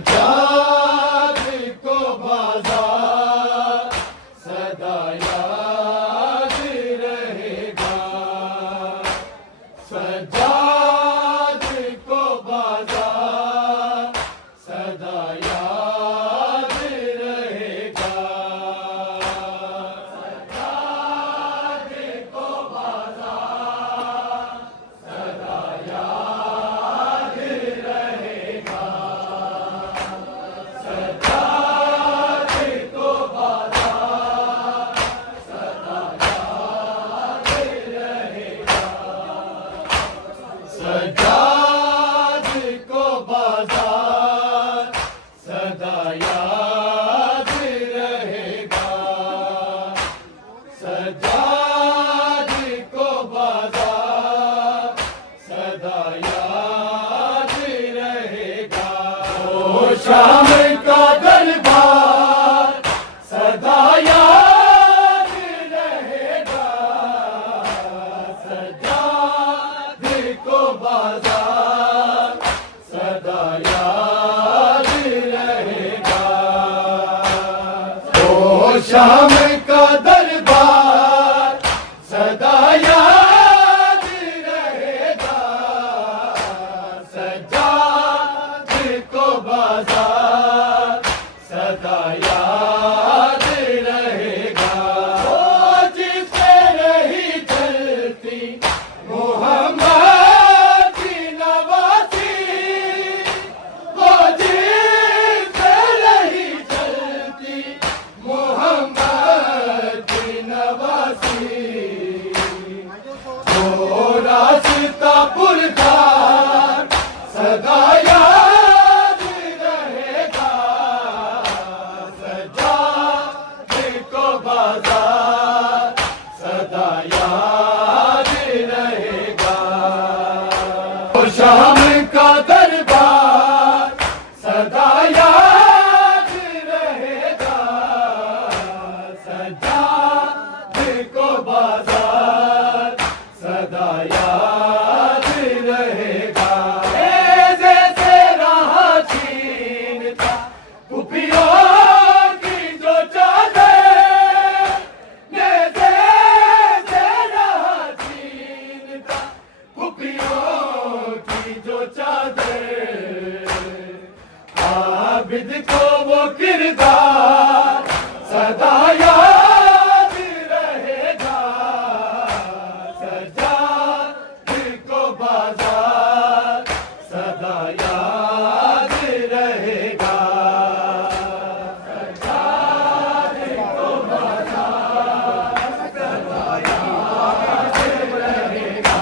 सजाद को बाजार सदा याद रहेगा। सजाद को बाजार सदा याद रहेगा। सजाद को बाजार सदा याद रहेगा। सजाद को बाजार सदा याद रहेगा। सजाद को बाजार सदा याद रहेगा। सजाद को बाजार सदा याद रहेगा। ओ शाम का दरबार सदा याद रहेगा। सजाद को बाजार सदा याद रहेगा। ओ शाम का दरबार सदा याद रहेगा। सजाद को बाजार सदा याद रहेगा। ओ जिससे नहीं चलती मोहम्मद की नवासी, वो जिससे नहीं चलती मोहम्मद की नवासी। वो रास्ता पुरखार सदा याद रहेगा। सजाद को बाजार सदा याद रहेगा। ओ शाम का दरबार सदा याद रहेगा। सजाद को बाजार सदा याद रहेगा। जैसे राह छीनता कुपियों की जो चादर, जैसे राह छीनता कुपियों की जो चादर। आबिद को वो किरदार सदा याद रहेगा। सजाद को बाजार सदा याद रहेगा। सजाद को बाजार सदा याद रहेगा।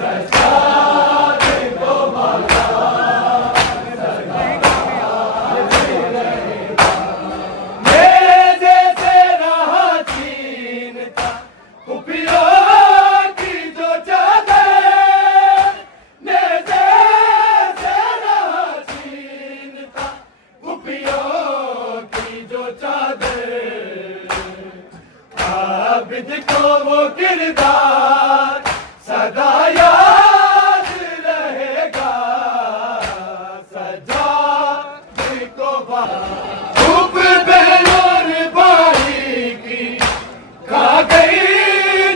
सजाद को बाजार सदा याद रहेगा। मेरे जैसे राह छीनता कुपियों की जो चादर, मेरे जैसे राह छीनता कुपियों की जो चादर। आबिद को वो किरदार सदा याद रहेगा। सजाद को धूप बेलोर बारी की खा गई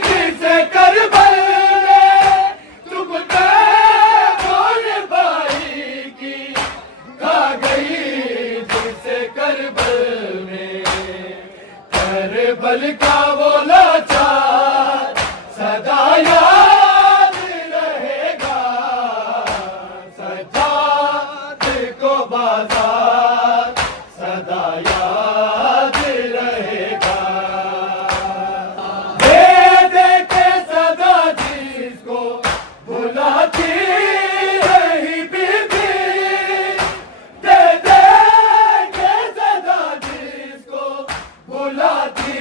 जिसे करबल में। तुम बेलोर बारी की खा गई जिसे करबल में। करबल का वो लाचार सदा याद रहेगा। सजाद को बाजार सदा याद रहेगा। दे दे के सदा जिसको बुलाती रही बीबी, दे दे के सदा जिसको बुलाती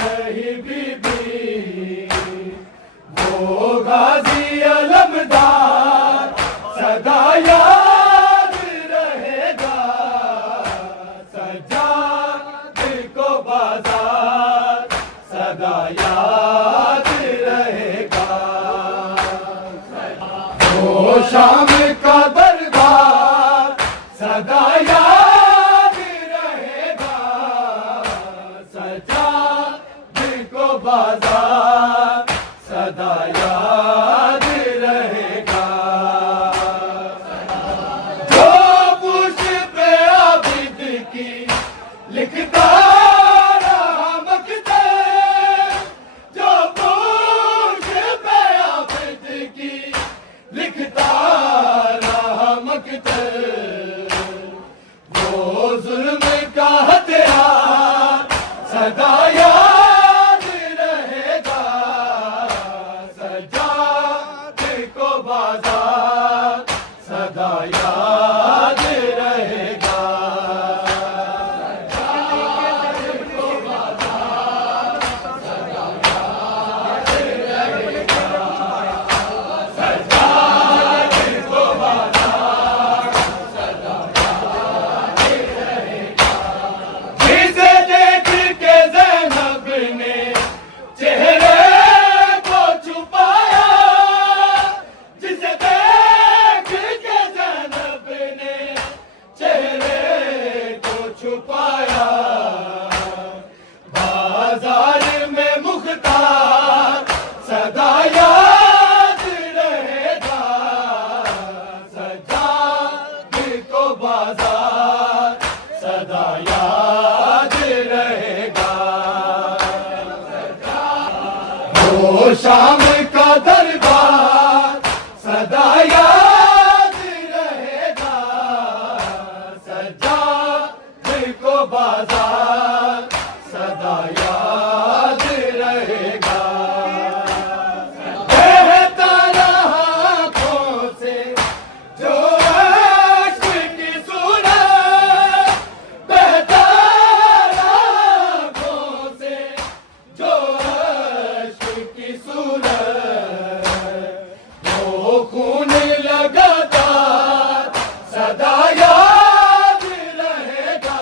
रही बीबी। वो गाजी अलमदार सदा याद रहेगा। सदा याद रहेगा, सजाद को बाजार सदा याद रहेगा। जो पुष्प आबिद की लिखता रहा मकते, जो पुष्प आबिद की लिखता रहा मकते, वो जुल्म का हथियार सदा याद रहेगा, सजाद को बाजार सदा याद रहेगा। जिसे देख के ज़ैनब ने चेहरे को छुपाया, जिसे देख के ज़ैनब ने चेहरे को छुपाया, बाजार में मुख्तार सदा याद रहेगा, सजाद को बाजार सदा याद रहेगा। वो शाम का दरबार सदा याद रहेगा, सजाद को बाजार सदा याद रहेगा। बहता रहा आँखों से जो अश्क की सूरत, बहता रहा आँखों से जो अश्क की सूरत, वो खून लगातार सदा याद रहेगा,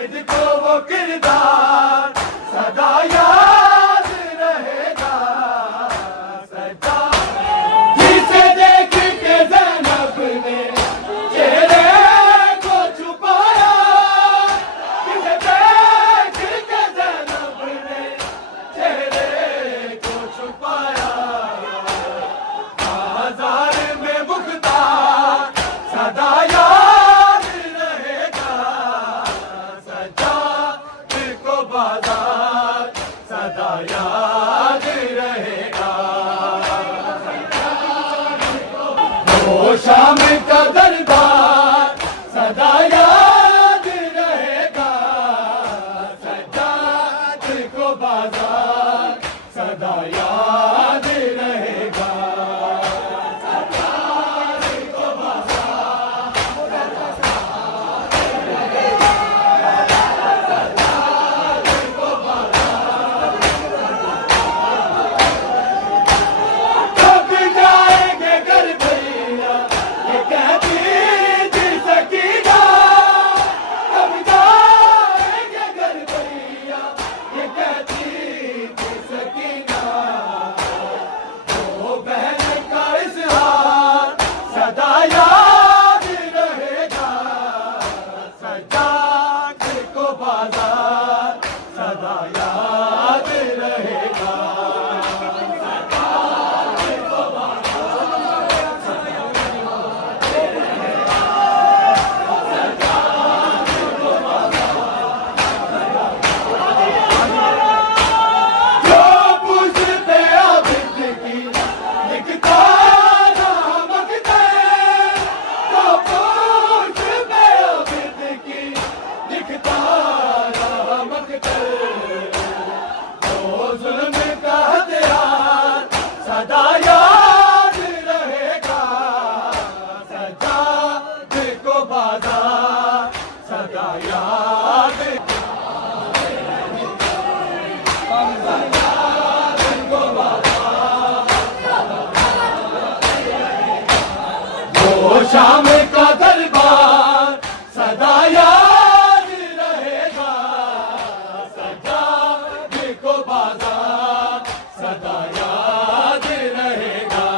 आबिद को वो किरदार सदा याद रहेगा सदा। जिसे देख के ज़ैनब ने चेहरे को छुपाया, जिसे देख के ज़ैनब ने चेहरे को छुपाया, बाजार में मुख्तार सदा याद रहेगा सजाद को बाजार सदा याद रहेगा। वो शाम का दरबार सदा याद रहेगा सजाद को बाजार सदा याद रहेगा। कब जाएंगे घर भैया ये कहती थी सकीना, कब जाएंगे घर भैया ये कहती थी सकीना। वो बहन का इज़हार सदा याद रहेगा सजाद को बाजार सदा याद रहेगा। जो पूछते आबिद की लिखता नाम अख्तर, जो पूछते आबिद की लिखता नाम अख्तर। वो जुल्म का हथियार सदा याद रहेगा सजाद को बाजार सदा याद। वो शाम का दरबार सदा याद रहेगा सजाद को बाजार सदा याद रहेगा।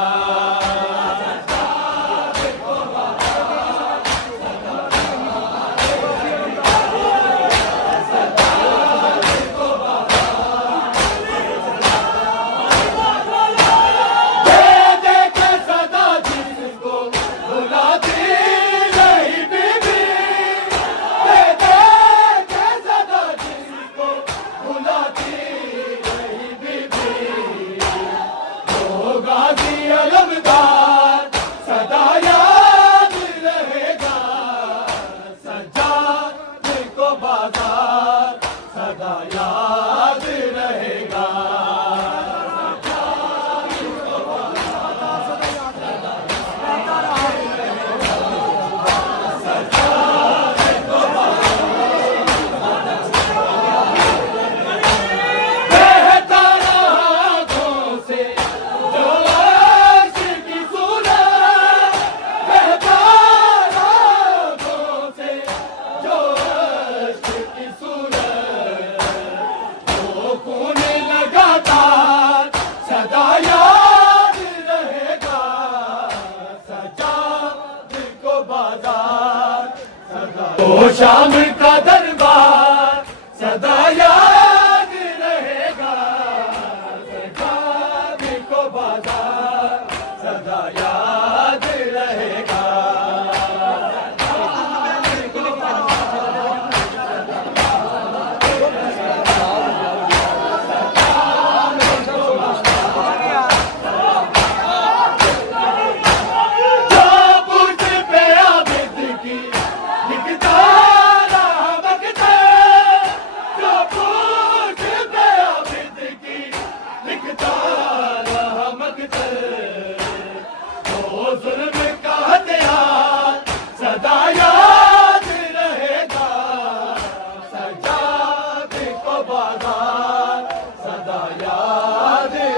दे दे के सदा जिसको बुलाती नहीं बीबी, दे दे के सदा जिसको बुलाती नहीं बीबी। वो गाजी अलमदार सदा याद रहेगा सजाद को बाजार सदा याद रहेगा। बहता रहा आँखों से जो अर्श की सूरत, बहता रहा आँखों से जो अर्श की सूरत। वो खून लगातार सदा याद रहेगा सजाद को बाजार सदा। वो शाम का दरबार सदा याद रहेगा सजाद को बाजार सदा याद रहेगा। जो पूछ पे आबिद की लिखता नाम अख्तर, जो पूछ पे आबिद की लिखता नाम अख्तर। वो जुल्म का हथियार सदा याद रहेगा सजाद को बाजार